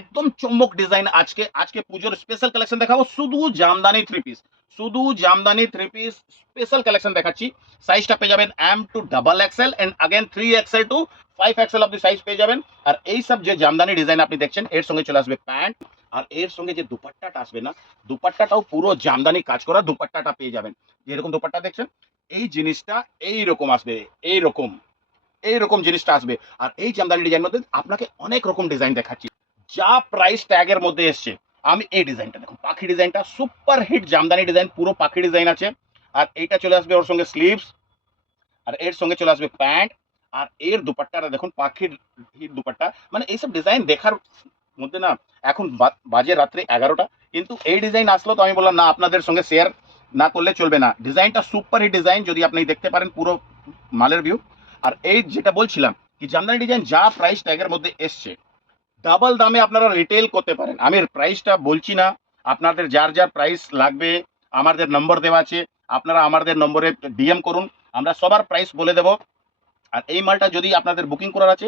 একদম চমক ডিজাইন আজকে আজকে পুজোর স্পেশাল কালেকশন দেখাবো। শুধু জামদানি থ্রি পিস, শুধু jamdani three piece special collection দেখাচ্ছি। সাইজটা পেয়ে যাবেন M to double XL and again 3XL to 5XL অব্দি সাইজ পেয়ে যাবেন। আর এই সব যে জামদানি ডিজাইন আপনি দেখছেন, এর সঙ্গে চলে আসবে প্যান্ট, আর এর সঙ্গে যে দুপাট্টাটা আসবে না, দুপাট্টাটাও পুরো জামদানি কাজ করা দুপাট্টাটা পেয়ে যাবেন। যেরকম দুপাট্টা দেখছেন, এই জিনিসটা এইরকম আসবে, এইরকম এইরকম জিনিসটা আসবে। আর এই জামদানি ডিজাইন মধ্যে আপনাকে অনেক রকম ডিজাইন দেখাচ্ছি। যা প্রাইস ট্যাগের মধ্যে এসছে, আমি এই ডিজাইনটা দেখুন, পাখি ডিজাইনটা সুপার হিট জামদানি ডিজাইন, পুরো পাখি ডিজাইন আছে। আর এইটা চলে আসবে ওর সঙ্গে স্লিভস, আর এর সঙ্গে চলে আসবে প্যান্ট, আর এর দুপাট্টাটা দেখুন পাখির হিট দুপাট্টা। মানে এইসব ডিজাইন দেখার মধ্যে না, এখন বাজে রাত্রে 11টা, কিন্তু এই ডিজাইন আসলো তো আমি বললাম না, আপনাদের সঙ্গে শেয়ার না করলে চলবে না। ডিজাইনটা সুপার হিট ডিজাইন, যদি আপনি দেখতে পারেন পুরো মালের ভিউ। আর এই যেটা বলছিলাম কি জামদানি ডিজাইন যা প্রাইস ট্যাগের মধ্যে এসছে, ডাবল দামে আপনারা রিটেল করতে পারেন। আমি প্রাইসটা বলছি না, আপনাদের যার যার প্রাইস লাগবে আমাদের নম্বর দেওয়া আছে, আপনারা আমাদের নম্বরে ডিএম করুন, আমরা সবার প্রাইস বলে দেব। আর এই মালটা যদি আপনাদের বুকিং করার আছে,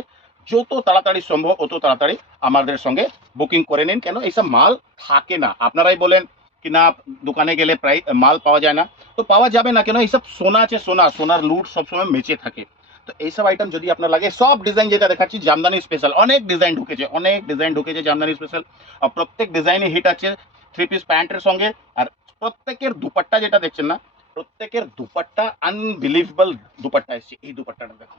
যত তাড়াতাড়ি সম্ভব অত তাড়াতাড়ি আমাদের সঙ্গে বুকিং করে নিন। কেন এইসব মাল থাকে না, আপনারাই বলেন কি না দোকানে গেলে প্রায় মাল পাওয়া যায় না, তো পাওয়া যাবে না কেন, এইসব সোনা আছে, সোনা সোনার লুট সবসময় মেচে থাকে। তো এইসব আইটেম যদি আপনার লাগে, সব ডিজাইন যেটা দেখাচ্ছি জামদানি স্পেশাল, অনেক ডিজাইন ঢুকেছে, অনেক ডিজাইন ঢুকেছে জামদানি স্পেশাল। আর প্রত্যেক ডিজাইনে হিট আছে থ্রি পিস প্যান্টের সঙ্গে। আর প্রত্যেকের দুপাট্টা যেটা দেখছেন না, প্রত্যেকের দুপাট্টা আনবিলিভেবল দুপাট্টা এসছে। এই দুপাট্টাটা দেখো,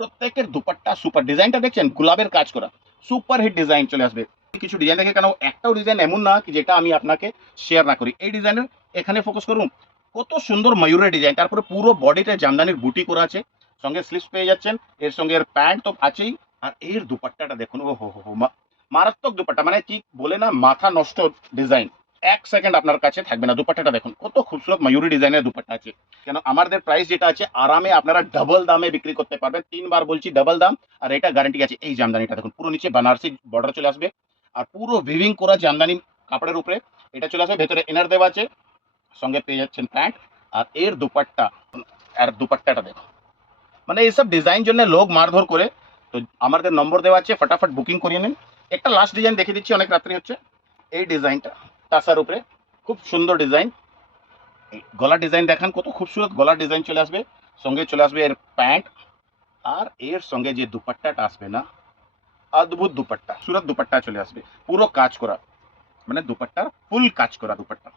প্রত্যেকের দুপাট্টা সুপার, ডিজাইনটা দেখছেন গোলাপের কাজ করা, সুপার হিট ডিজাইন চলে আসবে। কিছু ডিজাইন দেখে কেন, একটাও ডিজাইন এমন না কি যেটা আমি আপনাকে শেয়ার না করি। এই ডিজাইনের এখানে ফোকাস করুন, কত সুন্দর ময়ূরের ডিজাইন, তারপরে পুরো বডিতে জামদানির বুটি করা আছে, সঙ্গে স্লিভস পেয়ে যাচ্ছেন, এর সঙ্গে এর প্যান্ট তো আছেই। আর এর দুপাট্টাটা দেখুন, ও হো মারাত্মক দুপাট্টা, মানে কি বলে না, মাথা নষ্ট ডিজাইন, এক সেকেন্ড আপনার কাছে থাকবে না। দুপাট্টাটা দেখুন কত খুবসুরত ময়ূরী ডিজাইনের দুপাট্টা আছে। কেন আমাদের প্রাইস যেটা আছে, আরামে আপনারা ডাবল দামে বিক্রি করতে পারবেন, 3বার বলছি ডাবল দাম। আর এটা গ্যারান্টি আছে। এই জামদানিটা দেখুন, পুরো নিচে বানারসি বর্ডার চলে আসবে, আর পুরো ভিভিং করা জামদানি কাপড়ের উপরে এটা চলে আসবে, ভেতরে ইনার দেওয়া আছে, সঙ্গে পেয়ে যাচ্ছেন প্যান্ট। আর এর দুপাট্টা, আর দুপাট্টাটা দেখো, মানে এইসব ডিজাইন জন্য লোক মারধর করে। তো আমাদের নম্বর দেওয়া আছে, ফটাফট বুকিং করিয়ে নিন। একটা লাস্ট ডিজাইন দেখে দিচ্ছি, অনেক রাত্রি হচ্ছে। এই ডিজাইনটা তাসার উপরে, খুব সুন্দর ডিজাইন। গলার ডিজাইন দেখান, কত খুবসুরত গলার ডিজাইন চলে আসবে, সঙ্গে চলে আসবে এর প্যান্ট। আর এর সঙ্গে যে দুপাট্টাটা আসবে না, অদ্ভুত দুপাট্টা, সুরত দুপাট্টা চলে আসবে, পুরো কাজ করা, মানে দুপাট্টার ফুল কাজ করা দুপাট্টা।